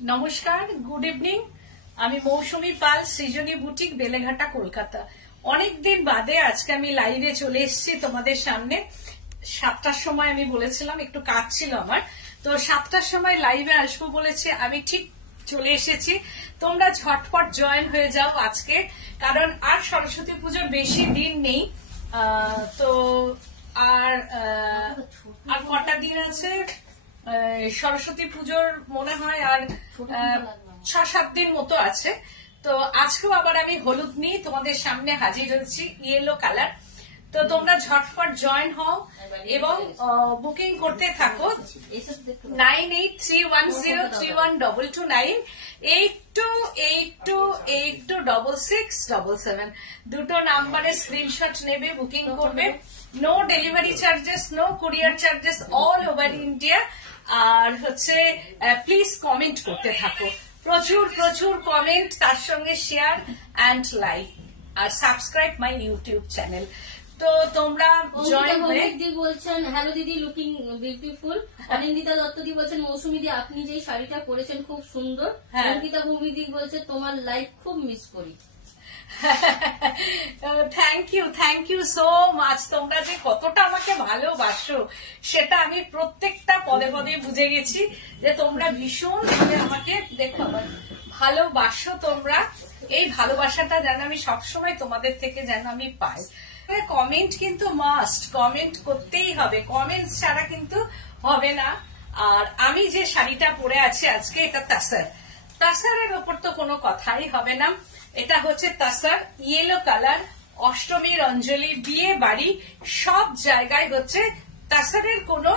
নমস্কার, good evening. আমি মৌসুমী পাল, সৃজনী boutique, Beleghata, Kolkata. অনেকদিন বাদে আজকে আমি লাইভে চলে এসেছি তোমাদের সামনে। 7টার সময় আমি বলেছিলাম, একটু কাজ ছিল আমার, তো 7টার সময় লাইভে আসবো বলেছি, আমি ঠিক চলে এসেছি। তোমরা ঝটপট জয়েন হয়ে যাও আজকে, কারণ আর সরস্বতী পুজোর বেশি দিন নেই। তো আর কটা দিন আছে সরস্বতী পুজোর, মনে হয় আর 6-7 দিন মতো আছে। তো আজকেও আবার আমি হলুদ নিয়ে তোমাদের সামনে হাজির হয়েছি, ইয়েলো কালার। তো তোমরা ঝটপট জয়েন হও এবং বুকিং করতে থাকো। 9831031229, 8282826677 দুটো নাম্বারে স্ক্রিনশট নেবে, বুকিং করবে। No delivery charges, no courier charges, all over India. আর হচ্ছে প্লিজ কমেন্ট করতে থাকো, প্রচুর প্রচুর কমেন্ট, তার সঙ্গে শেয়ার অ্যান্ড লাইক আর সাবস্ক্রাইব মাই ইউটিউব চ্যানেল। তো তোমরা জয়েন হয়ে বলছেন হ্যালো দিদি, লুকিং বিউটিফুল। অনিন্দিতা দত্ত দি বলছেন মৌসুমী দি আপনি যে শাড়িটা পরেছেন খুব সুন্দর। অঙ্কিতা ভৌমিক দি বলছে তোমার লাইভ খুব মিস করি। Thank you so much. তোমরা যে কতটা আমাকে ভালোবাসো সেটা আমি প্রত্যেকটা পদে পদে বুঝে গেছি, যে তোমরা ভীষণ আমাকে দেখো ভালোবাসো। তোমরা এই ভালোবাসাটা যেন আমি সবসময় তোমাদের থেকে যেন আমি পাই। কমেন্ট কিন্তু মাস্ট, কমেন্ট করতেই হবে, কমেন্ট ছাড়া কিন্তু হবে না। আর আমি যে শাড়িটা পরে আছি আজকে, এটা তাসারের ওপর তো কোনো কথাই হবে না। এটা হচ্ছে তাসার ইয়েলো কালার, অষ্টমীর অঞ্জলি, বিয়ে বাড়ি, সব জায়গায় হচ্ছে তাসারের কোনো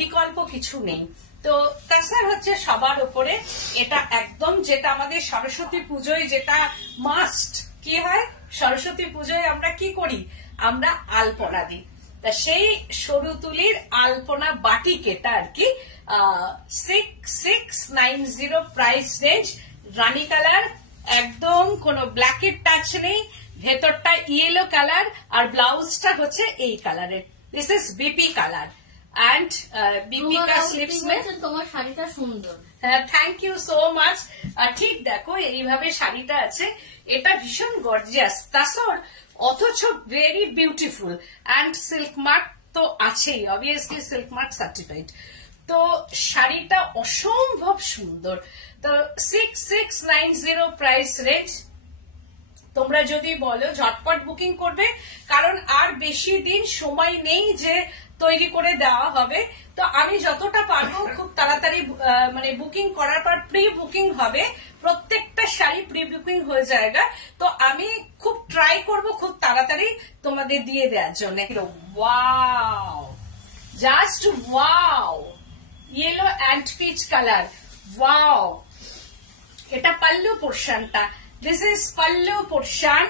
বিকল্প কিছু নেই। তো তাসার হচ্ছে সবার উপরে। এটা একদম যেটা আমাদের সরস্বতী পুজোয় যেটা মাস্ট, কি হয় সরস্বতী পুজোয় আমরা কি করি, আমরা আলপনা দিই। তা সেই সরু তুলির আলপনা বাটিক, এটা আর কি 6690 প্রাইস রেঞ্জ। রানী কালার, একদম কোনো ব্ল্যাকের টাচ নেই, ভেতরটা ইয়েলো কালার, আর ব্লাউজটা হচ্ছে এই কালারের। This is BP colour and BP কা স্লিপস মে। তোমার শাড়িটা সুন্দর। হ্যাঁ, থ্যাংক ইউ সো মাচ। ঠিক দেখো এইভাবে শাড়িটা আছে, এটা ভীষণ গর্জিয়াস তাসর, অথচ very beautiful. And silk mark তো আছেই, অবভিয়াসলি সিল্ক মার্ক সার্টিফাইড। তো শাড়িটা অসম্ভব সুন্দর। তো 6690 প্রাইস রেঞ্জ। তোমরা যদি বলো ঝটপট বুকিং করবে, কারণ আর বেশি দিন সময় নেই যে তৈরি করে দেওয়া হবে। তো আমি যতটা পারবো খুব তাড়াতাড়ি, মানে বুকিং করার পর প্রি বুকিং হবে, প্রত্যেকটা শাড়ি প্রি বুকিং হয়ে যায়গা। তো আমি খুব ট্রাই করব খুব তাড়াতাড়ি তোমাদের দিয়ে দেওয়ার জন্য। Wow, just wow, yellow and peach colour, wow. এটা পাল্লু পোর্শনটা, দিস ইজ পাল্লু পোর্শন,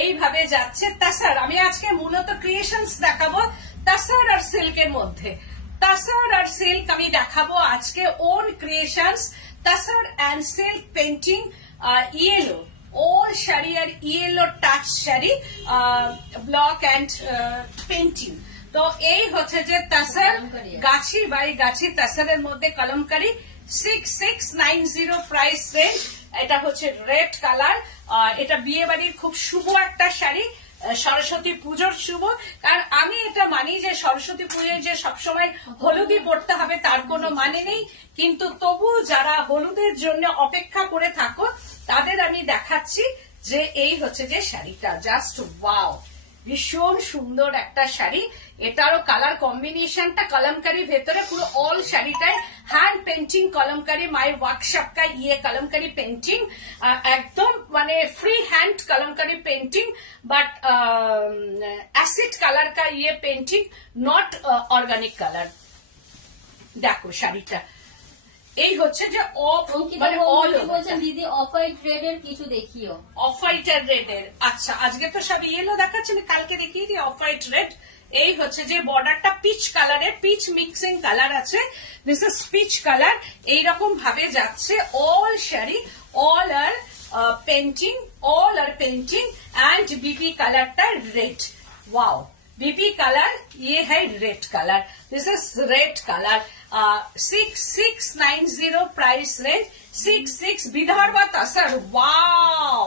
এইভাবে যাচ্ছে তাসার। আমি আজকে মূলত ক্রিয়েশনস দেখাবো তাসার আর সিল্কের মধ্যে। তাসার আর সিল্ক আমি দেখাবো আজকে, own creations, tussar and silk painting, yellow ওল শাড়ি আর yellow touch sari, block and painting. তো এই হচ্ছে যে তাসার, গাছি বাই গাছি তাসারের মধ্যে কলমকারি, 6690 প্রাইস রেঞ্জ। এটা হচ্ছে রেড কালার। এটা বিয়ে বাড়ির খুব শুভ একটা শাড়ি, সরস্বতী পুজোর শুভ। কারণ আমি এটা মানি যে সরস্বতী পুজোয় যে সবসময় হলুদই পড়তে হবে তার কোনো মানে নেই, কিন্তু তবু যারা হলুদের জন্য অপেক্ষা করে থাকো তাদের আমি দেখাচ্ছি যে এই হচ্ছে যে শাড়িটা, জাস্ট ওয়াও, ভীষণ সুন্দর একটা শাড়ি। এটারও কালার কম্বিনেশনটা কলমকারি, ভেতরে পুরো অল শাড়িটায় হ্যান্ড পেন্টিং কলমকারি, মাই ওয়ার্কশপ কা ইয়ে কলমকারি পেন্টিং, একদম মানে free hand kalamkari painting, but acid colour কা ইয়ে পেন্টিং, নট অর্গানিক কালার। দেখো শাড়িটা এই হচ্ছে যে দিদি অফ হোয়াইট রেড এর কিছু দেখিও। অফ হোয়াইট আর রেড এর, আচ্ছা আজকে তো সব ইয়েলো দেখাচ্ছে, কালকে দেখিয়ে দিই অফ হোয়াইট রেড। এই হচ্ছে যে বর্ডারটা পিচ কালারের, পিচ মিক্সিং কালার আছে, দিস ইজ পিচ কালার। এইরকম ভাবে যাচ্ছে অল শাড়ি, অল আর পেন্টিং, অল আর পেন্টিং, অ্যান্ড বিপি কালারটা রেড। ওয়াও, बीबी कलर, ये है red colour, this is red colour, 6690 price range, 66 Vidarbha tussar, wow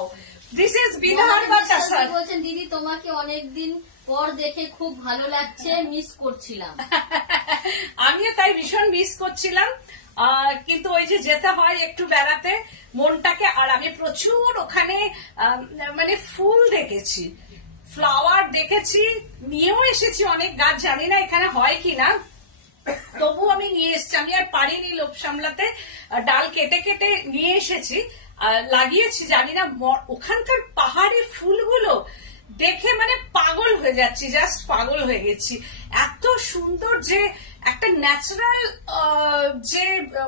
this is Vidarbha tussar. বলছেন দিদি তোমাকে অনেকদিন পর দেখে খুব ভালো লাগছে, মিস করছিলাম। আমিও তাই ভীষণ মিস করছিলাম, কিন্তু ওই যে যেতে হয় একটু বেড়াতে মনটাকে, আর আমি প্রচুর ওখানে মানে ফুল দেখেছি, ফ্লাওয়ার দেখেছি, নিয়েও এসেছি অনেক গাছ, জানি না এখানে হয় কিনা, তবু আমি নিয়ে এসেছি। আমি আর পারিনি লোভ সামলাতে, ডাল কেটে কেটে নিয়ে এসেছি, লাগিয়েছি। জানি না ওখানকার পাহাড়ি ফুলগুলো দেখে মানে পাগল হয়ে যাচ্ছি, জাস্ট পাগল হয়ে গেছি। এত সুন্দর, যে একটা ন্যাচারাল, যে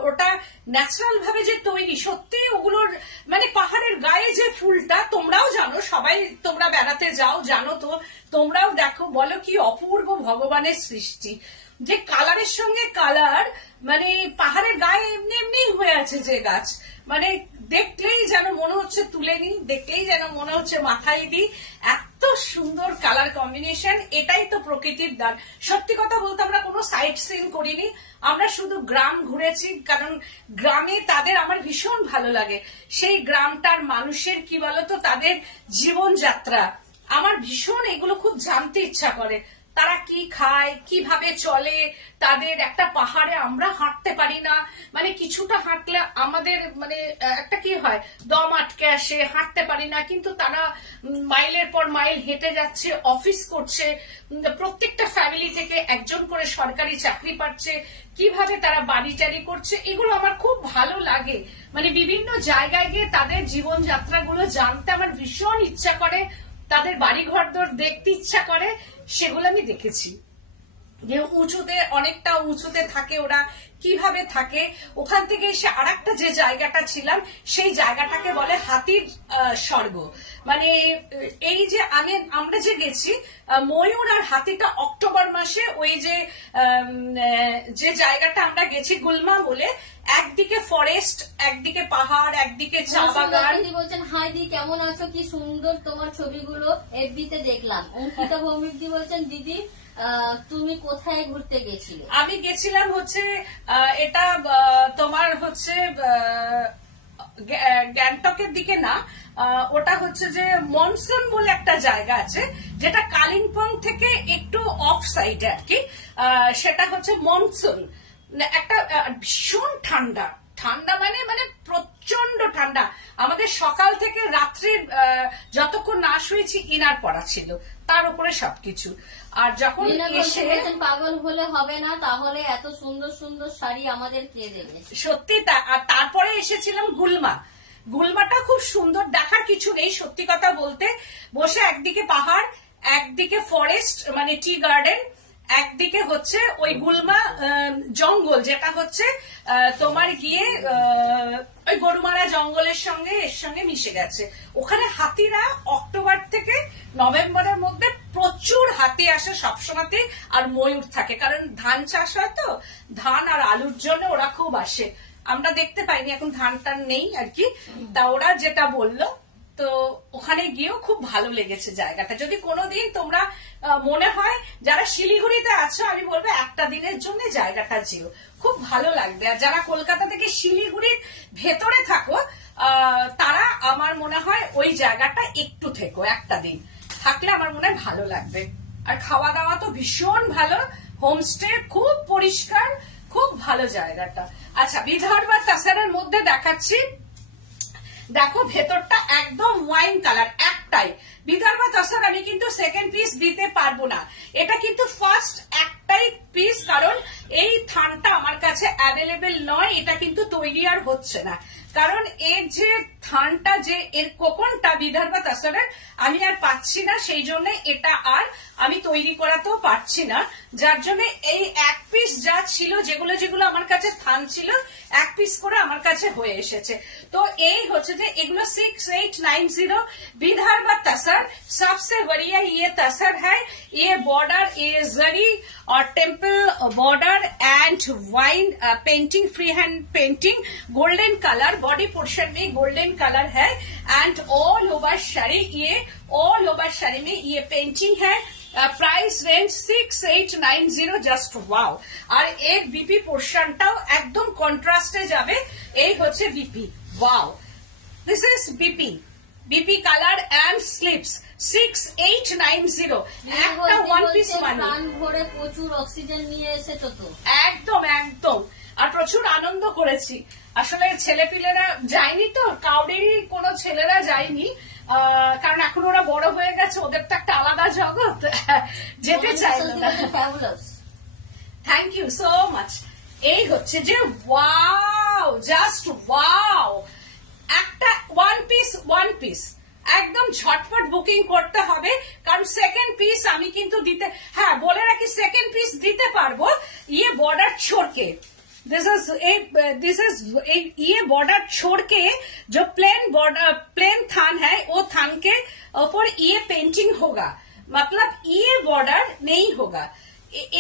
ওটা ন্যাচারাল ভাবে যে তৈরি, সত্যি ওগুলোর মানে পাহাড়ের গায়ে যে ফুলটা, তোমরাও জানো, সবাই তোমরা বেড়াতে যাও জানো তো, তোমরাও দেখো, বলো কি অপূর্ব ভগবানের সৃষ্টি, যে কালারের সঙ্গে কালার, মানে পাহাড়ের গায়ে এমনি এমনি হয়ে আছে যে গাছ, মানে দেখলেই যেন মনে হচ্ছে তুলে নি, দেখলেই যেন মনে হচ্ছে মাথায় দিই, এত সুন্দর কালার কম্বিনেশন। এটাই তো প্রকৃতির দান। সত্যি কথা বলতে আমরা কোনো সাইট সিন করিনি, আমরা শুধু গ্রাম ঘুরেছি, কারণ গ্রামে তাদের আমার ভীষণ ভালো লাগে, সেই গ্রামটার মানুষের কি বলতো তাদের জীবনযাত্রা আমার ভীষণ, এগুলো খুব জানতে ইচ্ছা করে, তারা কি খায়, কিভাবে চলে, তাদের একটা পাহাড়ে আমরা হাঁটতে পারি না, মানে কিছুটা হাঁটলে আমাদের মানে একটা কি হয়, দম আটকে আসে, হাঁটতে পারি না, কিন্তু তারা মাইলের পর মাইল হেঁটে যাচ্ছে, অফিস করছে, প্রত্যেকটা ফ্যামিলি থেকে একজন করে সরকারি চাকরি পাচ্ছে, কিভাবে তারা বাড়ি টাড়ি করছে, এগুলো আমার খুব ভালো লাগে। মানে বিভিন্ন জায়গায় গিয়ে তাদের জীবনযাত্রাগুলো জানতে আমার ভীষণ ইচ্ছা করে, তাদের বাড়ি ঘরদোর দেখতে ইচ্ছা করে, সেগুলো আমি দেখেছি। যে উঁচুতে, অনেকটা উঁচুতে থাকে ওরা, কিভাবে থাকে। ওখান থেকে এসে আরেকটা যে জায়গাটা ছিলাম, সেই জায়গাটাকে বলে হাতির স্বর্গ। মানে এই যে আমরা যে গেছি, ময়ূর আর হাতিটা অক্টোবর মাসে, ওই যে জায়গাটা আমরা গেছি গুলমা বলে, একদিকে ফরেস্ট, একদিকে পাহাড়, একদিকে চা বাগান। বলছেন হাই দি কেমন আছো, কি সুন্দর তোমার ছবিগুলো এফবিতে দেখলাম। অঙ্কিতা ভৌমিকদি বলছেন দিদি তুমি কোথায় ঘুরতে গেছিলে? আমি গেছিলাম হচ্ছে এটা তোমার হচ্ছে গ্যাংটকের দিকে না, ওটা হচ্ছে যে মনসুন বলে একটা জায়গা আছে, যেটা কালিম্পং থেকে একটু অফ সাইডে আর কি, সেটা হচ্ছে মনসুন। একটা ভীষণ ঠান্ডা, ঠান্ডা মানে মানে প্রচন্ড ঠান্ডা। আমাদের সকাল থেকে রাত্রির যতক্ষণ না শুয়েছি ইনার পড়া ছিল, তার উপরে সবকিছু। আর যখন এসে পাগল হলে হবে না, তাহলে এত সুন্দর সুন্দর শাড়ি আমাদের কে দেবে, সত্যি। আর তারপরে এসেছিলাম গুলমা। গুলমাটা খুব সুন্দর, দেখার কিছু নেই সত্যি কথা বলতে। বসে একদিকে পাহাড়, একদিকে ফরেস্ট মানে টি গার্ডেন, একদিকে হচ্ছে ওই গুলমা জঙ্গল, যেটা হচ্ছে তোমার গিয়ে ওই গরুমারা জঙ্গলের সঙ্গে এর সঙ্গে মিশে গেছে। ওখানে হাতিরা অক্টোবর থেকে নভেম্বরের মধ্যে প্রচুর হাতি আসে সবসময়তে, আর ময়ূর থাকে, কারণ ধান চাষ হয় তো, ধান আর আলুর জন্য ওরা খুব আসে। আমরা দেখতে পাইনি, এখন ধান টান নেই আর কি। তা ওরা যেটা বললো, তো ওখানে গিয়েও খুব ভালো লেগেছে জায়গাটা। যদি কোনোদিন তোমরা মনে হয় যারা শিলিগুড়িতে আছো, আমি বলবো একটা দিনের জন্য জায়গাটা যেও, খুব ভালো লাগবে। আর যারা কলকাতা থেকে শিলিগুড়ির ভেতরে থাকো, তারা আমার মনে হয় ওই জায়গাটা একটু থেকো, একটা দিন থাকলে আমার মনে হয় ভালো লাগবে। আর খাওয়া দাওয়া তো ভীষণ ভালো, হোমস্টে খুব পরিষ্কার, খুব ভালো জায়গাটা। আচ্ছা, বিদর্ভা তাসারের মধ্যে দেখাচ্ছি, দেখো ভেতরটা একদম ওয়াইন কালার একটাই। বিদর্ভা তাসার আমি কিন্তু সেকেন্ড পিস দিতে পারবো না, এটা কিন্তু ফার্স্ট একটাই পিস, কারণ এই থানটা আমার কাছে অ্যাভেলেবেল নয়, এটা কিন্তু তৈরি আর হচ্ছে না। কারণ এর যে থানটা, যে এর কোকনটা বিদর্ভা তাসারের আমি আর পাচ্ছি না, সেই জন্য এটা আর আমি তৈরি করাতেও পারছি না। যার জন্য এই এক পিস যা ছিল, যেগুলো যেগুলো আমার কাছে থান ছিল, এক পিস করে আমার কাছে হয়ে এসেছে। তো এই হচ্ছে যে এগুলো 6890 विदर्भा तसर। सबसे बढ़िया ये तसर है, ये बॉर्डर ये जरी और temple border and wine painting, free hand painting, golden colour, body portion में गोल्डन कलर है, एंड ऑल ओवर साड़ी, ये ऑल ओवर साड़ी में ये पेंटिंग है। Price range 6890, just wow. আর এর বিপি পোর্শনটাও একদম কন্ট্রাস্টে যাবে, এই হচ্ছে BP, wow. This is BP colour and sleeves 6890, একটা ওয়ান পিস মানি। প্রাণ ভরে প্রচুর অক্সিজেন নিয়ে এসেছো তো। একদম একদম, আর প্রচুর আনন্দ করেছি। আসলে ছেলেপিলেরা যায়নি তো, কাউরেরই কোনো ছেলেরা যায়নি, কারণ এখন ওরা বড় হয়ে গেছে, ওদের তো একটা আলাদা জগৎ, যেতে চাইল না। Thank you so much. এই হচ্ছে যে ওয়াও, জাস্ট ওয়াও, একটা ওয়ান পিস একদম ঝটপট বুকিং করতে হবে, কারণ সেকেন্ড পিস আমি কিন্তু দিতে, হ্যাঁ বলে রাখি, সেকেন্ড পিস দিতে পারবো ইয়ে বর্ডার छोड़के। दिस इज ये बॉर्डर छोड़ के जो प्लेन थान है, वो थान के ऊपर ये पेंटिंग होगा, मतलब ये बॉर्डर नहीं होगा।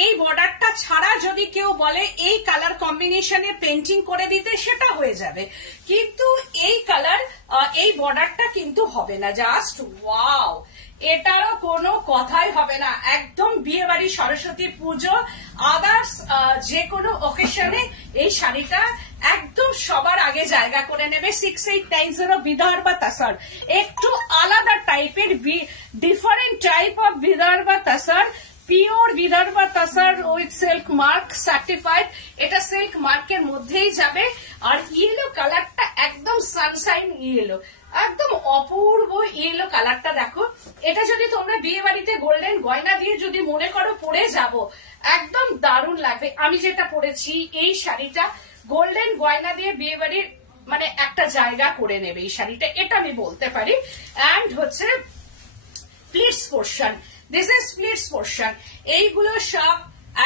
এই বর্ডারটা ছাড়া যদি কেউ বলে এই কালার কম্বিনেশনে পেন্টিং করে দিতে, সেটা হয়ে যাবে, কিন্তু এই কালার এই বর্ডারটা কিন্তু হবে না। জাস্ট ওয়াও, এটারও কোনো কথাই হবে না, একদম বিয়ে বাড়ি, সরস্বতী পুজো, আদার্স যে কোনো অকেশনে এই শাড়িটা একদম সবার আগে জায়গা করে নেবে। 6890 বিদর্ভ তাসার, একটু আলাদা টাইপের, different type of Vidarbha তাসার, pure Vidarbha তাসার with silk mark certified. এটা সিল্ক মার্কের মধ্যেই যাবে। আর ইয়েলো কালারটা একদম সানশাইন ইয়েলো, একদম অপূর্ব ইয়েলো কালারটা দেখো। এটা যদি তোমরা বিয়ে বাড়িতে গোল্ডেন গয়না দিয়ে যদি মনে করো পরে যাব, একদম দারুণ লাগবে। আমি যেটা পরেছি এই শাড়িটা গোল্ডেন গয়না দিয়ে বিয়ে বাড়ির মানে একটা জায়গা করে নেবে এই শাড়িটা, এটা আমি বলতে পারি। অ্যান্ড হচ্ছে pleats portion, this is pleats portion. এইগুলো সব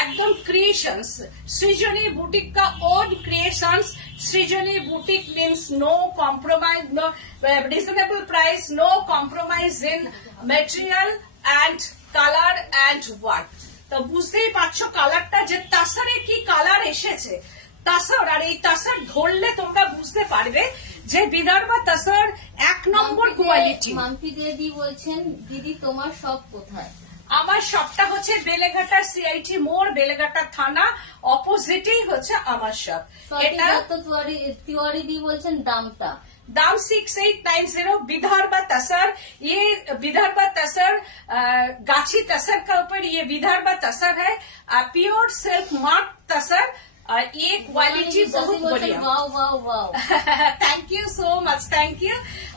একদম ক্রিয়েশনস, সৃজনী বুটিক का own creations. Srijani boutique means no compromise, no reasonable price, no compromise in material and colour and work. তো বুঝতেই পারছো কালারটা যে তাসারে কি কালার এসেছে, তাসার। আর এই তাসার ধরলে তোমরা বুঝতে পারবে যে বিদর্ভ তাসার এক নম্বর কোয়ালিটি। মাম্পি দেবী বলছেন দিদি তোমার সব কোথায়? আমার সবটা হচ্ছে বেলেঘাটা সিআইটি মোড়, বেলেঘাটা থানা অপোজিটেই হচ্ছে আমার সব। এটা তিওয়ারি দি বলছেন দামটা, दाम 6890 विदर्भ तसर। ये विदर्भ तसर गाछी तसर का ऊपर ये विदर्भ तसर है, प्योर सिल्क मार्क तसर। ये क्वालिटी बहुत बढ़िया। Wow wow wow, thank you so much, thank you.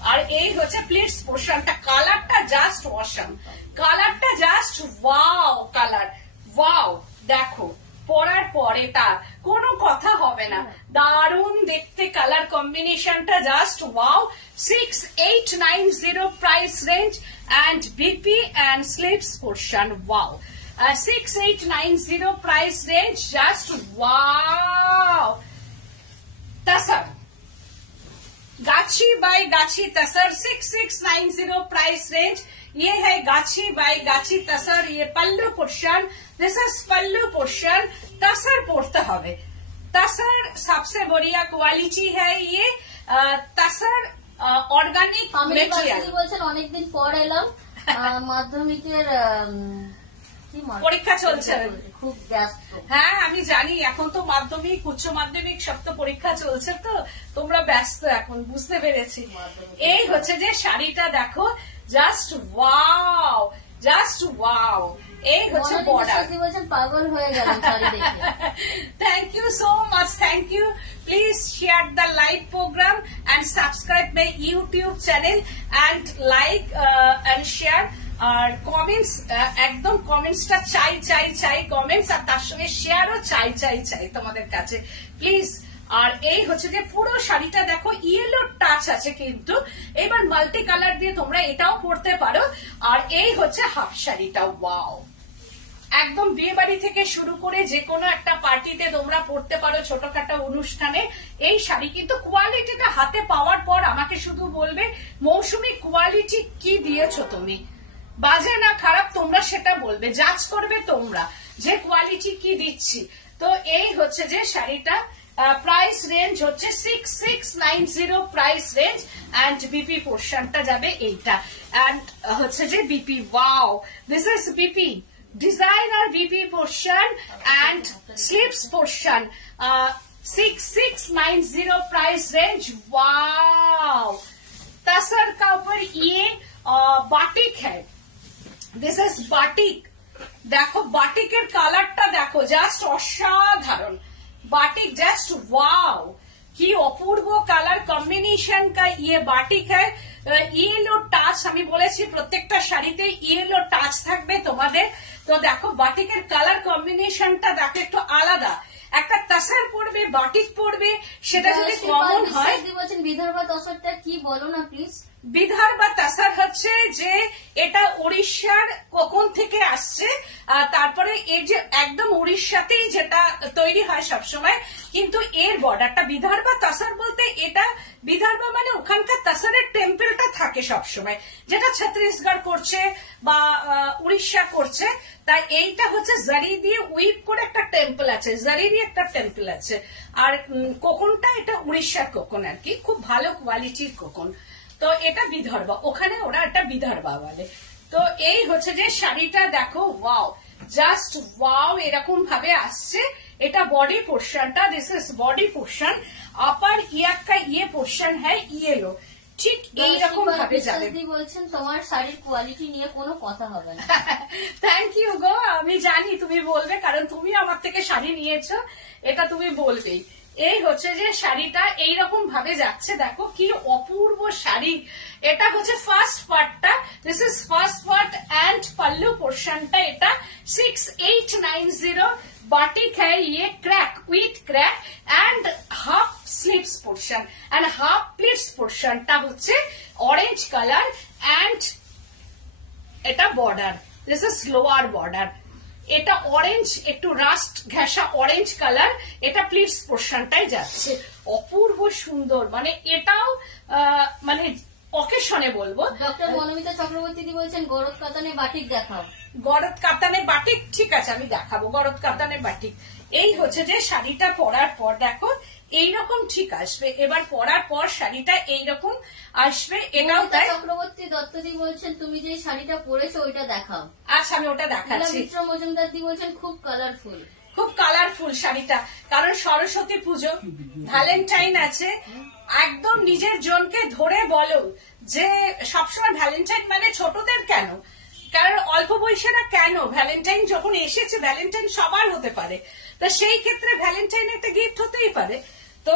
और এই হচ্ছে প্লিটস পোর্শনটা, কালারটা জাস্ট অসাম, কালারটা জাস্ট ওয়াও কালার, ওয়াও। দেখো পরার পর এটা কোনো কথা হবে না, দারুণ দেখতে কালার কম্বিনেশনটা, just wow. 6890 price range and BP and sleeves portion, wow. 6890 price range, just wow. Tussar gachhi by gachhi tasar 6690 price range. ये है गाछी बाय गाछी तसर। ये pallu portion, this is pallu portion. Tussar पड़ते हवे, तसर सबसे बढ़िया क्वालिटी है। ये तसर ऑर्गेनिक मेटेरियल। বলছেন অনেকদিন পর এলাম, মাধ্যমিকের পরীক্ষা চলছে, খুব ব্যস্ত। হ্যাঁ আমি জানি, এখন তো মাধ্যমিক উচ্চ মাধ্যমিক সব তো পরীক্ষা চলছে, তো তোমরা ব্যস্ত এখন, বুঝতে পেরেছি। এই হচ্ছে যে শাড়িটা দেখো, জাস্ট ওয়াও, জাস্ট ওয়াও। এই হচ্ছে বর্ডার। বলছেন পাগল হয়ে গেলাম শাড়ি দেখে। Thank you so much, thank you. Please share the live program and subscribe my YouTube channel and like and share। আর কমেন্টস, একদম কমেন্টসটা চাই চাই চাই, কমেন্টস, আর তার সঙ্গে শেয়ারও চাই চাই চাই তোমাদের কাছে, প্লিজ। আর এই হচ্ছে যে পুরো শাড়িটা দেখো ইয়েলো টাচ আছে, কিন্তু এবার মাল্টি কালার দিয়ে তোমরা এটাও পরতে পারো। আর এই হচ্ছে হাফ শাড়িটা, ওয়াও। একদম বিয়ে বাড়ি থেকে শুরু করে যে কোনো একটা পার্টিতে তোমরা পড়তে পারো, ছোটখাটো অনুষ্ঠানে। এই শাড়ি কিন্তু কোয়ালিটিটা হাতে পাওয়ার পর আমাকে শুধু বলবে মৌসুমী কোয়ালিটি কি দিয়েছো তুমি, বাজে না খারাপ তোমরা সেটা বলবে, জাজ করবে তোমরা যে কোয়ালিটি কি দিচ্ছি। তো এই হচ্ছে যে শাড়িটা প্রাইস রেঞ্জ হচ্ছে 6690 প্রাইস রেঞ্জ, অ্যান্ড বিপি পোর্শনটা যাবে এইটা, অ্যান্ড হচ্ছে যে BP, wow this is BP designer BP portion and sleeves portion, 6690 price range. Wow, tussar का ऊपर ये बाटिक है, दिस इज बाटिक। देखो बाटिकेर कालारটা দেখো, জাস্ট অসাধারণ बाटिक, जस्ट वाओ কি অপূর্ব কালার কম্বিনেশন का ये बाटिक है। ইয়েলো টাচ, আমি বলেছি প্রত্যেকটা শাড়িতে ইয়েলো টাচ থাকবে তোমাদের। তো দেখো বাটিকের কালার কম্বিনেশনটা দেখো একটু আলাদা, একটা তাসার পড়বে বাটিক পড়বে, সেটা যদি কমন হয়। বলছেন বিদর্ভা তসরটা কি বলো না প্লিজ। বিদর্ভা তাসার হচ্ছে যে এটা উড়িষ্যার কোকন থেকে আসছে, তারপরে এর যে একদম উড়িষ্যাতেই যেটা তৈরি হয় সবসময়, কিন্তু এর বর্ডারটা বিদর্ভা তাসার বলতে এটা বিদর্ভা মানে ওখানকার তাসারের টেম্পেলটা থাকে সবসময়, যেটা ছত্তিশগড় করছে বা উড়িষ্যা করছে। তাই এইটা হচ্ছে জারি দিয়ে উইপ করে একটা টেম্পল আছে, জারি দিয়ে একটা টেম্পল আছে। আর কোকনটা এটা উড়িষ্যার কোকন আর কি, খুব ভালো কোয়ালিটির কোকন। তো এটা বিদর্ভা, ওখানে ওরা এটা বিদর্ভা বলে। তো এই হচ্ছে যে শাড়িটা দেখো, ওয়াও জাস্ট ওয়াও, এরকম ভাবে আসছে। এটা বডি পোর্শনটা, দিস ইজ বডি পোর্শন, আপার ইয়াক কা ইয়ে পোর্শন হ্যায় ইয়েলো, ঠিক এইরকম ভাবে যাবে। বলছেন তোমার শাড়ির কোয়ালিটি নিয়ে কোনো কথা হবে না। থ্যাংক ইউ গো, আমি জানি তুমি বলবে, কারণ তুমি আমার থেকে শাড়ি নিয়েছো, এটা তুমি বলবেই। এই হচ্ছে যে শাড়িটা এইরকম ভাবে যাচ্ছে, দেখো কি অপূর্ব শাড়ি। এটা হচ্ছে ফার্স্ট পার্টটা, this is first part, and pallu পোর্শনটা এটা 6890 बाटिक है ये, crack with crack and half sleeves portion and half pleats पोर्शनটা হচ্ছে অরেঞ্জ কালার, এন্ড এটা border, this is lower border. এটা অরেঞ্জ, একটু রাস্ট ঘেঁষা অরেঞ্জ কালার, এটা প্লিটস পোর্শনটাই যাচ্ছে। অপূর্ব সুন্দর, মানে এটাও মানে অকেশনে বলবো। ডক্টর মনোমিতা চক্রবর্তী বলছেন গরদ কাতানে বাটিক দেখাও। গরদ কাতানে বাটিক, ঠিক আছে আমি দেখাবো গরদ কাতানে বাটিক। এই হচ্ছে যে শাড়িটা পরার পর দেখো এইরকম ঠিক আসবে, এবার পরার পর শাড়িটা এইরকম আসবে। এটাও তাই। চক্রবর্তী দত্তদি বলছেন তুমি যে শাড়িটা পরেছো ওইটা দেখাও। আচ্ছা আমি ওটা দেখাচ্ছি। মিত্র মজুমদার দি বলছেন খুব কালারফুল, খুব কালারফুল শাড়িটা, কারণ সরস্বতী পুজো, ভ্যালেন্টাইন আছে, একদম নিজের জনকে ধরে বলো যে সবসময় ভ্যালেন্টাইন মানে ছোটদের কেন, কারণ অল্প বয়সীরা কেন, ভ্যালেন্টাইন যখন এসেছে, ভ্যালেন্টাইন সবার হতে পারে, তা সেই ক্ষেত্রে ভ্যালেন্টাইন একটা গিফট হতেই পারে। তো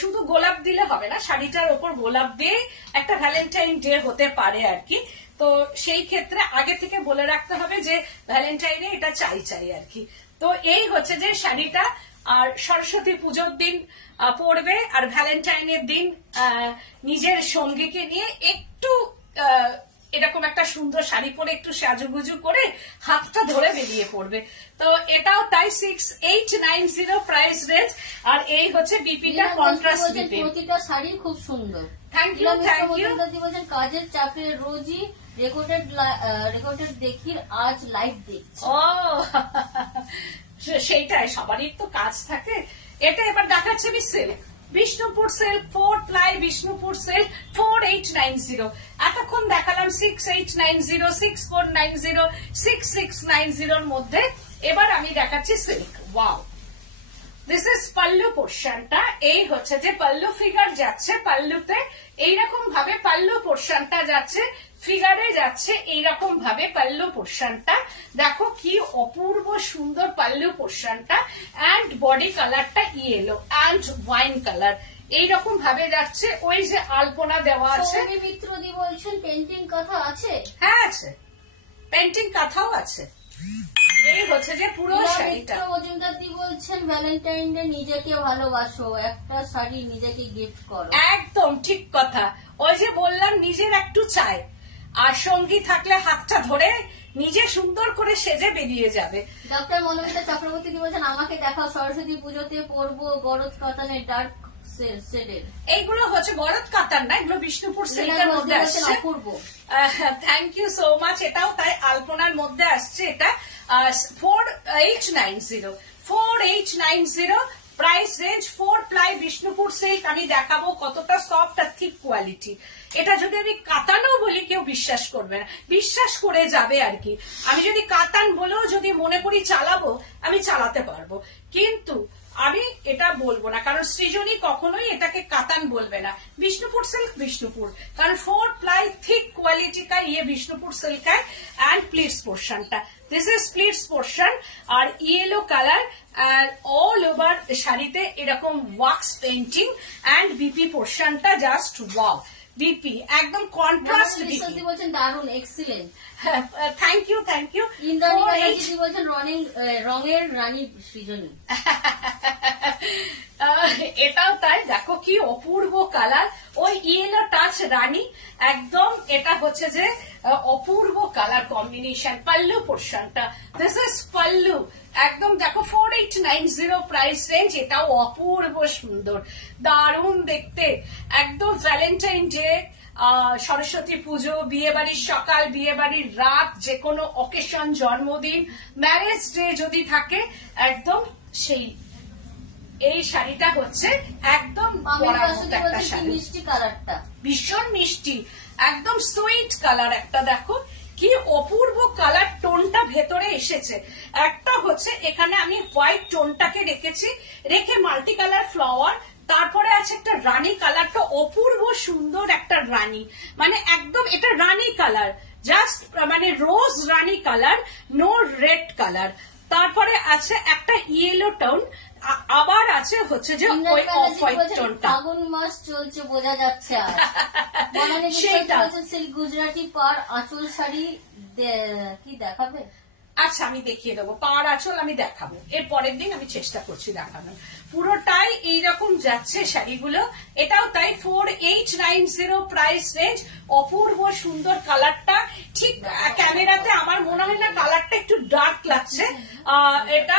শুধু গোলাপ দিলে হবে না, শাড়িটার ওপর গোলাপ দিয়ে একটা ভ্যালেন্টাইন ডে হতে পারে আর কি। তো সেই ক্ষেত্রে আগে থেকে বলে রাখতে হবে যে ভ্যালেন্টাইনে এটা চাই চাই আর কি। তো এই হচ্ছে যে শাড়িটা, আর সরস্বতী পুজোর দিন পরবে, আর ভ্যালেন্টাইনের দিন নিজের সঙ্গীকে নিয়ে একটু এরকম একটা সুন্দর শাড়ি পরে একটু সাজুগুজু করে হাতটা ধরে বেরিয়ে পড়বে। তো এটাও তাই 6890 প্রাইস রেঞ্জ, আর এই হচ্ছে বিপিটা কন্ট্রাস্ট বিপি। প্রতিটা শাড়ি খুব সুন্দর। Thank you, thank you. বলছেন কাজের চাপে রোজই রেকর্ডেড দেখি, আজ লাইভ দেখছি। ও সেইটাই, সবারই তো কাজ থাকে। এটা এবার দেখাচ্ছে আমি silk, Bishnupur silk 4 ply, Bishnupur silk 4890। এতক্ষণ দেখালাম 6890, 6490, 6690 এর মধ্যে। এবার আমি দেখাচ্ছি silk. Wow, this is pallu পোর্শনটা, এই হচ্ছে যে পাল্লু ফিগার যাচ্ছে, পাল্লুতে এইরকম ভাবে পাল্লু পোর্শনটা যাচ্ছে, ফিগারে যাচ্ছে এইরকম ভাবে পাল্লু পোর্শনটা। দেখো কি অপূর্ব সুন্দর পাল্লু পোর্শনটা, এন্ড বডি কালারটা ইয়েলো এন্ড ওয়াইন কালার, এইরকম ভাবে যাচ্ছে। ওই যে আলপনা দেওয়া আছে। মিত্রদি বলছেন পেন্টিং কথা আছে? হ্যাঁ আছে, পেন্টিং কথাও আছে। এই হচ্ছে যে পুরো শাড়িটা। মজুমদার দি বলছেন ভ্যালেন্টাইন ডে নিজেকে ভালোবাসো, একটা শাড়ি নিজেকে গিফট করো। একদম ঠিক কথা, ওই যে বললাম নিজের একটু চাই, আর সঙ্গী থাকলে হাতটা ধরে নিজে সুন্দর করে সেজে বেরিয়ে যাবে। ডক্টর মনোমিতা চক্রবর্তী বলছেন আমাকে দেখাও, সরস্বতী পুজোতে পরবো গরদ কাতানের ডার্ক শেডের। এইগুলো হচ্ছে গরদ কাতান না, এগুলো বিষ্ণুপুর সিল্কের মধ্যে আসছে। অপূর্ব, থ্যাংক ইউ সো মাচ। এটাও তাই আলপনার মধ্যে আসছে। এটা 4890 price range 4 ply Bishnupur silk. আমি দেখাবো কতটা সফট আর থিক কোয়ালিটি। এটা যদি আমি কাতানও বলি কেউ বিশ্বাস করবে না, বিশ্বাস করে যাবে আর কি। আমি যদি কাতান বলেও যদি মনে করি চালাবো, আমি চালাতে পারবো, কিন্তু আমি এটা বলবো না, কারণ সৃজনী কখনোই এটাকে কাতান বলবে না। বিষ্ণুপুর সিল্ক বিষ্ণুপুর, কারণ 4 প্লাই थिक क्वालिटी का ये বিষ্ণুপুর সিল্ক है। एंड प्लीट्स पोर्शनটা, दिस इज प्लीट्स पोर्शन আর ইয়েলো কালার, আর অল ওভার শাড়িতে এরকম ওয়াক্স পেইন্টিং এন্ড বিপি পোর্শনটা জাস্ট ওয়াও। বিপি একদম কন্ট্রাস্ট বিপি বলছেন দারুন, excellent. Thank you thank you. Indrani বলছেন রঙের রানী সৃজনী। এটাও তাই, দেখো কি অপূর্ব কালার, ওই ইয়েলো টাচ রানী একদম। এটা হচ্ছে যে অপূর্ব কালার কম্বিনেশন। পাল্লু পোর্শনটা, দিস ইজ পাল্লু একদম। দেখো 4890 প্রাইস রেঞ্জ, এটাও অপূর্ব সুন্দর, দারুণ দেখতে একদম। ভ্যালেন্টাইন ডে, সরস্বতী পুজো, বিয়ে বাড়ির সকাল, বিয়ে বাড়ির রাত, যে কোনো অকেশন, জন্মদিন, ম্যারেজ ডে যদি থাকে, একদম সেই এই শাড়িটা হচ্ছে একদম একটা শাড়ি। মিষ্টি কালারটা ভীষণ মিষ্টি, একদম সুইট কালার একটা। দেখো কি অপূর্ব কালার টোনটা ভেতরে এসেছে। একটা হচ্ছে এখানে আমি হোয়াইট টোনটাকে রেখেছি, রেখে মাল্টি কালার ফ্লাওয়ার, তারপরে আছে একটা রানী কালারটা অপূর্ব সুন্দর একটা রানী, মানে একদম এটা রানী কালার, জাস্ট মানে রোজ রানী কালার, নো রেড কালার। তারপরে আছে একটা ইয়েলো টোন, আবার আছে হচ্ছে যে ওই অফ হোয়াইট টোনটা। ফাগুন মাস চলছে বোঝা যাচ্ছে। আর সেটা সিল্ক গুজরাটি পার আঁচল শাড়ি কি দেখাবে? আচ্ছা আমি দেখিয়ে দেবো, পার আঁচল আমি দেখাবো, এর পরের দিন আমি চেষ্টা করছি দেখানোর। পুরোটাই এইরকম যাচ্ছে শাড়িগুলো, এটাও তাই। 4890 প্রাইস রেঞ্জ, অপূর্ব সুন্দর কালারটা। ঠিক ক্যামেরাতে আমার মনে হয় না কালারটা একটু ডার্ক লাগছে, এটা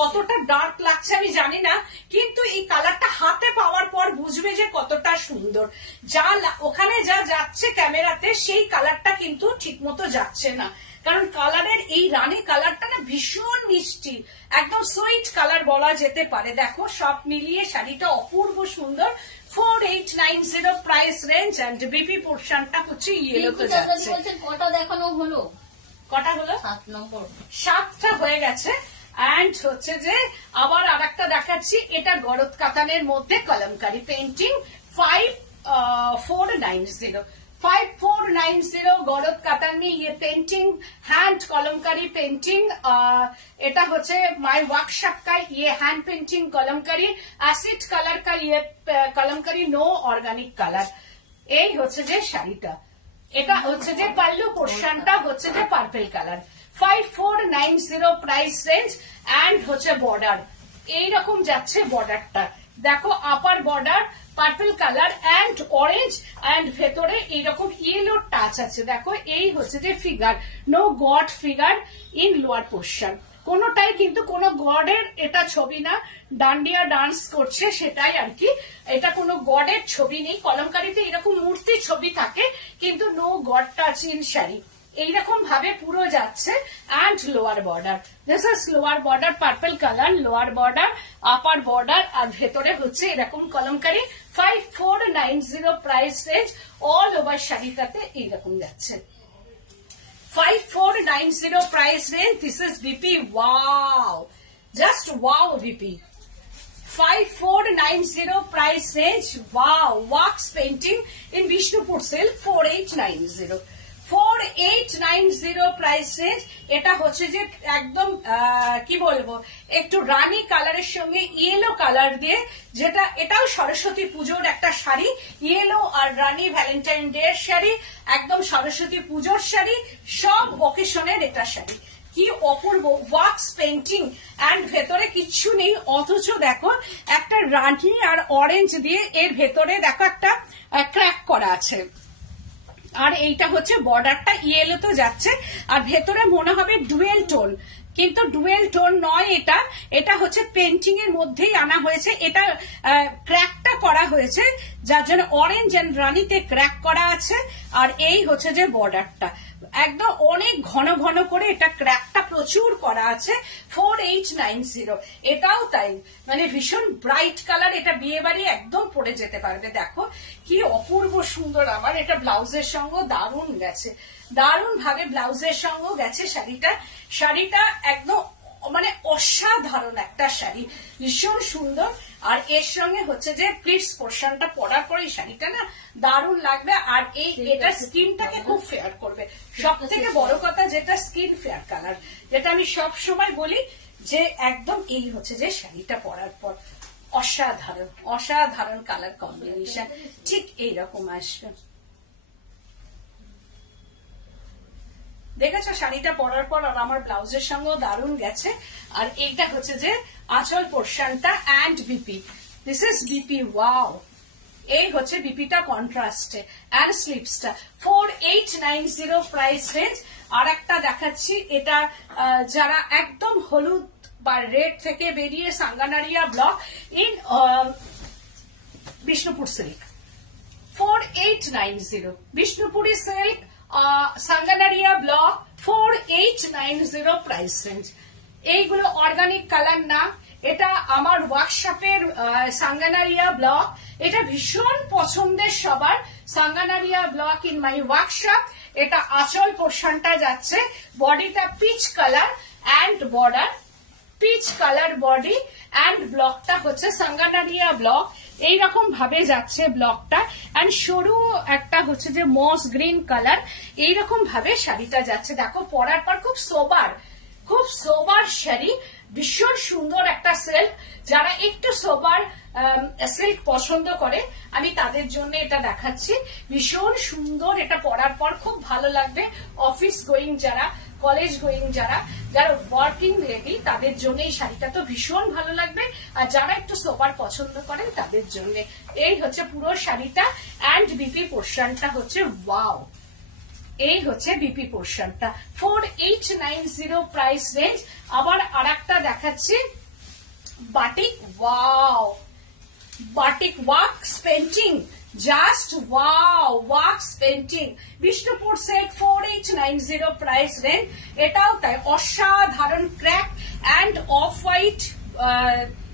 কতটা ডার্ক লাগছে আমি জানি না, কিন্তু এই কালারটা হাতে পাওয়ার পর বুঝবে যে কতটা সুন্দর। যা ওখানে যা যাচ্ছে ক্যামেরাতে সেই কালারটা কিন্তু ঠিক মতো যাচ্ছে না, কারণ কালারের এই রানী কালারটা না ভীষণ মিষ্টি, একদম সুইট কালার বলা যেতে পারে। দেখো সব মিলিয়ে শাড়িটা অপূর্ব সুন্দর। 4890 প্রাইস রেঞ্জ এন্ড বিপি পোর্শনটা হচ্ছে ইয়েলোতে যাচ্ছে। কটা দেখানো হলো? কটা হলো? 7 নম্বর, 7টা হয়ে গেছে। এন্ড হচ্ছে যে আবার আরেকটা দেখাচ্ছি, এটা গরদ কাতানের মধ্যে কলমকারি পেইন্টিং 5490 5490 गौरव कातान में ये पेंटिंग हैंड कलमकारी पेंटिंग। এটা হচ্ছে মাই ওয়ার্কশপ का ये hand painting Kalamkari, acid colour का ये कलमकारी, नो ऑर्गेनिक कलर। এই হচ্ছে যে শাড়িটা, এটা হচ্ছে যে পাল্লু পোর্শনটা হচ্ছে যে purple colour. 5490 price range and হচ্ছে বর্ডার এইরকম যাচ্ছে। বর্ডারটা দেখো, upper border purple colour and orange and ভেতরে এইরকম ইয়েলো টাচ আছে। দেখো এই হচ্ছে যে figure, no god figure in lower portion, কোনটাই কিন্তু কোনো গডের এটা ছবি না, ডান্ডিয়া ডান্স করছে সেটাই আর কি, এটা কোনো গডের ছবি নেই। কলমকারিতে এরকম মূর্তি ছবি থাকে, কিন্তু no god touch in sari, এইরকম ভাবে পুরো যাচ্ছে। And lower border, this is lower border purple colour, lower border, upper border, আর ভেতরে হচ্ছে এরকম kalamkari. 5490 price range, all over শাড়িটাতে এইরকম যাচ্ছে। 5490 price range. This is BP. Wow, just wow BP. 5490 price range. Wow, wax painting in Vishnupur silk 4890. 4890 price range. এটা হচ্ছে যে একদম কি বলবো, একটু রানী কালারের সঙ্গে ইয়েলো কালার দিয়ে, যেটা এটাও সরস্বতী পুজোর একটা শাড়ি, ইয়েলো আর রানী ভ্যালেন্টাইন ডে এর শাড়ি, একদম সরস্বতী পুজোর শাড়ি, সব অকেশনের এটা শাড়ি। কি অপূর্ব ওয়াক্স পেইন্টিং এন্ড ভেতরে কিচ্ছু নেই, অথচ দেখো একটা রানী আর অরেঞ্জ দিয়ে এর ভেতরে দেখো একটা ক্র্যাক করা আছে। আর এইটা হচ্ছে বর্ডারটা ইয়েলো তো যাচ্ছে, আর ভেতরে মনে হবে ডুয়েল টোন, কিন্তু ডুয়েল টোন নয়, এটা এটা হচ্ছে পেন্টিং এর মধ্যেই আনা হয়েছে। এটা ক্র্যাকটা করা হয়েছে, যার জন্য অরেঞ্জ এন্ড রানিতে ক্র্যাক করা আছে। আর এই হচ্ছে যে বর্ডারটা একদম অনেক ঘন ঘন করে এটা ক্র্যাকটা প্রচুর করা আছে। 4890 এটাও তাই, মানে ভীষণ ব্রাইট কালার। এটা বিয়ে বাড়ি একদম পরে যেতে পারবে। দেখো কি অপূর্ব সুন্দর। আমার এটা ব্লাউজের সঙ্গে দারুণ গেছে, দারুণ ভাবে ব্লাউজের সঙ্গে গেছে শাড়িটা। শাড়িটা একদম মানে অসাধারণ একটা শাড়ি, ভীষণ সুন্দর। আর এর সঙ্গে হচ্ছে যে প্লিটস পোর্শনটা পরার পরে এই শাড়িটা না দারুণ লাগবে। আর এই এটা স্কিনটাকে খুব ফেয়ার করবে। সব থেকে বড় কথা যেটা স্কিন ফেয়ার কালার, যেটা আমি সব সময় বলি যে একদম এই হচ্ছে যে শাড়িটা পরার পর অসাধারণ অসাধারণ কালার কম্বিনেশন, ঠিক এইরকম আসবে। দেখেছো শাড়িটা পরার পর আর আমার ব্লাউজের সঙ্গেও দারুণ গেছে। আর এইটা হচ্ছে যে আঁচল পোর্শনটা and BP, this is BP. Wow, এই হচ্ছে বিপিটা কন্ট্রাস্টে অ্যান্ড স্লিপসটা। 4890 প্রাইস রেঞ্জ। আর একটা দেখাচ্ছি, এটা যারা একদম হলুদ বা রেড থেকে বেরিয়ে Sanganeria block in Bishnupur silk, 4890 Bishnupuri silk Sanganeria block 4890 price range. এইগুলো অর্গানিক কালার না, এটা আমার ওয়ার্কশপের সাঙ্গানারিয়া ব্লক। এটা ভীষণ পছন্দের সবার, সাঙ্গানারিয়া ব্লক ইন মাই ওয়ার্কশপ। এটা আঁচল পোর্শনটা যাচ্ছে, বডিটা peach colour and border, peach colour body and ব্লকটা হচ্ছে সাঙ্গানারিয়া ব্লক। এইরকম ভাবে যাচ্ছে ব্লকটা, অ্যান্ড সরু একটা হচ্ছে যে মস গ্রিন কালার। এইরকম ভাবে শাড়িটা যাচ্ছে। দেখো পরার পর খুব সোবার শাড়ি, ভীষণ সুন্দর একটা সিল্ক। যারা একটু সোবার সিল্ক পছন্দ করে আমি তাদের জন্য এটা দেখাচ্ছি। ভীষণ সুন্দর, এটা পরার পর খুব ভালো লাগবে। অফিস গোয়িং যারা, কলেজ গোয়িং যারা, যারা ওয়ার্কিং লেডি, তাদের জন্য এই শাড়িটা তো ভীষণ ভালো লাগবে। আর যারা একটু সোবার পছন্দ করেন তাদের জন্য এই হচ্ছে পুরো শাড়িটা। অ্যান্ড বিপি পোর্শনটা হচ্ছে ওয়াও, এই হচ্ছে বিপি পোর্শনটা। 4890 প্রাইস রেঞ্জ। আবার আর একটা দেখাচ্ছি batik. Wow, batik wax painting, just wow, wax painting, Bishnupur set 4890 price range. এটাও তাই অসাধারণ crack and off white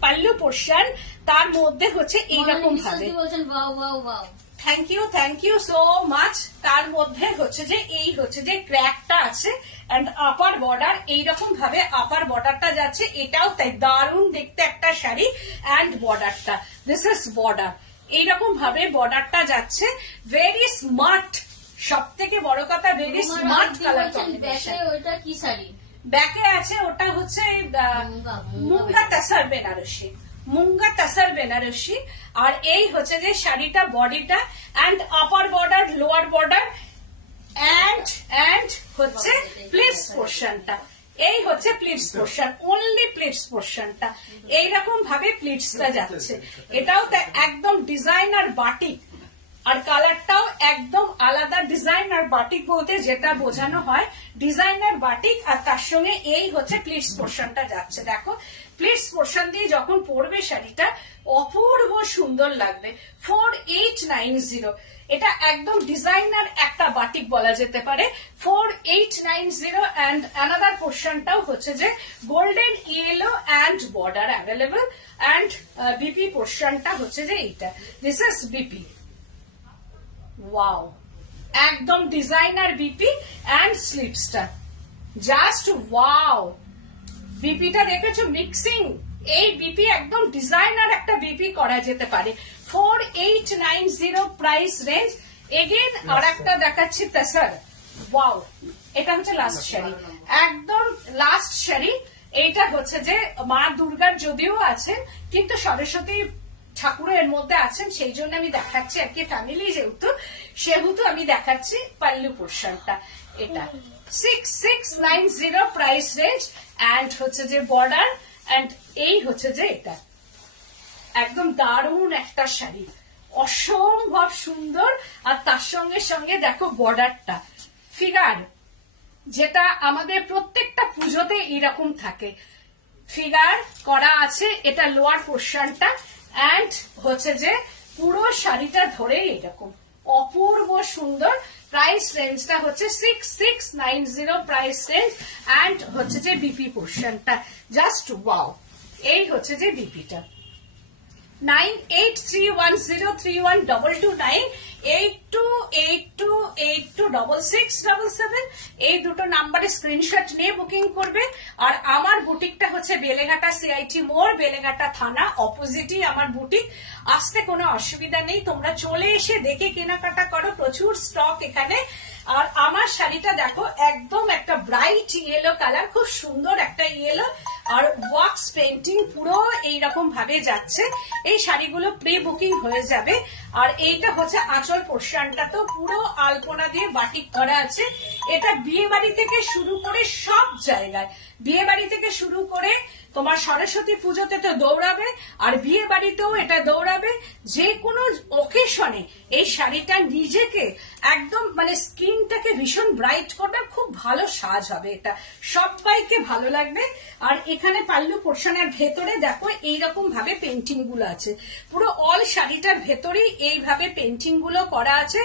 pallu portion, তার মধ্যে হচ্ছে এইরকম ভাবে। Thank you so much. তার মধ্যে হচ্ছে যে এই হচ্ছে যে ক্র্যাকটা আছে এন্ড আপার বর্ডার, এইরকম ভাবে আপার বর্ডারটা যাচ্ছে। এটাও তাই দারুণ দেখতে একটা শাড়ি। অ্যান্ড বর্ডারটা, দিস ইজ বর্ডার, এইরকম ভাবে বর্ডারটা যাচ্ছে। ভেরি স্মার্ট, সব থেকে বড় কথা ভেরি স্মার্ট কালার কম্বিনেশন। ওটা কি শাড়ি? ব্যাকে আছে ওটা হচ্ছে মুঙ্গা তাসার বেনারসি, মুঙ্গা তাসার বেনারসি। আর এই হচ্ছে যে শাড়িটা বডিটা and upper border, lower border and হচ্ছে প্লিটস পোর্শনটা। এই হচ্ছে প্লিটস পোর্শন, অনলি প্লিটস পোর্শনটা। এইরকম ভাবে প্লিটসটা যাচ্ছে। এটাও একদম ডিজাইনার বাটিক, আর কালারটাও একদম আলাদা। ডিজাইনার বাটিক বলতে যেটা বোঝানো হয় ডিজাইনার বাটিক, আর তার সঙ্গে এই হচ্ছে প্লিটস পোর্শনটা যাচ্ছে। দেখো প্লিটস পোর্শন দিয়ে যখন পরবে শাড়িটা অপূর্ব সুন্দর লাগবে। 4890, এটা একদম ডিজাইনার একটা বাটিক বলা যেতে পারে। 4890 অ্যান্ড অ্যানাদার পোর্শনটাও হচ্ছে যে golden yellow and border available. And BP পোর্শনটা হচ্ছে যে এইটা, দিস ইজ বিপি। ওয়াও, একদম ডিজাইনার বিপি অ্যান্ড স্লিপসটা জাস্ট ওয়াও। বিপিটা দেখেছো মিক্সিং, এই বিপি একদম ডিজাইনার একটা বিপি করা যেতে পারে। 4890 প্রাইস রেঞ্জ। এগেন আর একটা দেখাচ্ছি তাসার। ওয়াও, এটা হচ্ছে লাস্ট শাড়ি, একদম লাস্ট শাড়ি। এইটা হচ্ছে যে মা দুর্গার যদিও আছেন কিন্তু সরস্বতী ঠাকুরের মধ্যে আছেন, সেই জন্য আমি দেখাচ্ছি আর কি, ফ্যামিলি সেহেতু আমি দেখাচ্ছি পাল্লু পোর্শনটা। এটা 6690 প্রাইস রেঞ্জ অ্যান্ড হচ্ছে যে বর্ডার অ্যান্ড এই হচ্ছে যে এটা একদম দারুণ একটা শাড়ি, অসম্ভব সুন্দর। আর তার সঙ্গে সঙ্গে দেখো বর্ডারটা, ফিগার যেটা আমাদের প্রত্যেকটা পুজোতে এরকম থাকে, ফিগার করা আছে, এটা লোয়ার পোর্শনটা, অ্যান্ড হচ্ছে যে পুরো শাড়িটা ধরে এরকম অপূর্ব সুন্দর। প্রাইস রেঞ্জটা হচ্ছে 6690 প্রাইস রেঞ্জ, অ্যান্ড হচ্ছে যে বিপি পোর্শনটা জাস্ট ওয়াও। এই হচ্ছে যে বিপিটা 9831031229 8282826677 এই দুটো নাম্বারে স্ক্রিনশট নিয়ে বুকিং করবে। আর আমার বুটিকটা হচ্ছে বেলেঘাটা সিআইটি মোড়, বেলেঘাটা থানা অপোজিটই আমার বুটিক। আসতে কোনো অসুবিধা নেই, তোমরা চলে এসে দেখে কেনাকাটা করো, প্রচুর স্টক এখানে। আর আমার শাড়িটা দেখো একদম একটা ব্রাইট ইয়েলো কালার, খুব সুন্দর একটা ইয়েলো, আর ওয়াক্স পেন্টিং পুরো এইরকম ভাবে যাচ্ছে। এই শাড়িগুলো প্রি বুকিং হয়ে যাবে। আর এইটা হচ্ছে আঁচল পোর্শনটা, তো পুরো আলপনা দিয়ে বাটিক করা আছে। এটা বিয়ে বাড়ি থেকে শুরু করে সব জায়গায়, বিয়ে বাড়ি থেকে শুরু করে তোমার সরস্বতী পুজোতে তো দৌড়াবে, আর বিয়ে বাড়িতেও এটা দৌড়াবে। যে কোনো অকেশনে এই শাড়িটা নিজেকে একদম মানে স্কিনটাকে ভীষণ ব্রাইট করবে, খুব ভালো সাজ হবে, এটা সবাইকে ভালো লাগবে। আর এখানে পাল্লু পোর্শনের ভেতরে দেখো এইরকম ভাবে পেন্টিং গুলো আছে, পুরো অল শাড়িটার ভেতরেই এইভাবে পেন্টিং গুলো করা আছে।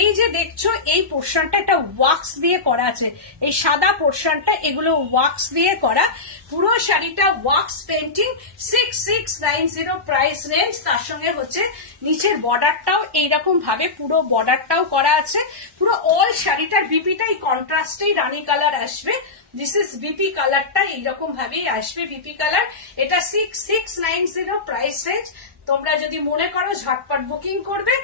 এই যে দেখছো এই পোর্শনটা একটা ওয়াক্স দিয়ে করা আছে, এই সাদা পোর্শনটা এগুলো ওয়াক্স দিয়ে করা, পুরো শাড়িটা ওয়াক্স পেন্টিং 6690 প্রাইস রেঞ্জ। তার সঙ্গে হচ্ছে নিচের বর্ডারটাও এইরকম ভাবে পুরো বর্ডারটাও করা আছে। পুরো অল শাড়িটার বিপিটা এই কন্ট্রাস্টেই রানী কালার আসবে। দিস ইজ বিপি কালারটা, এইরকম ভাবেই আসবে বিপি কালার। এটা 6690 প্রাইস রেঞ্জ। তোমরা যদি মনে করো ঝটপট বুকিং করবে,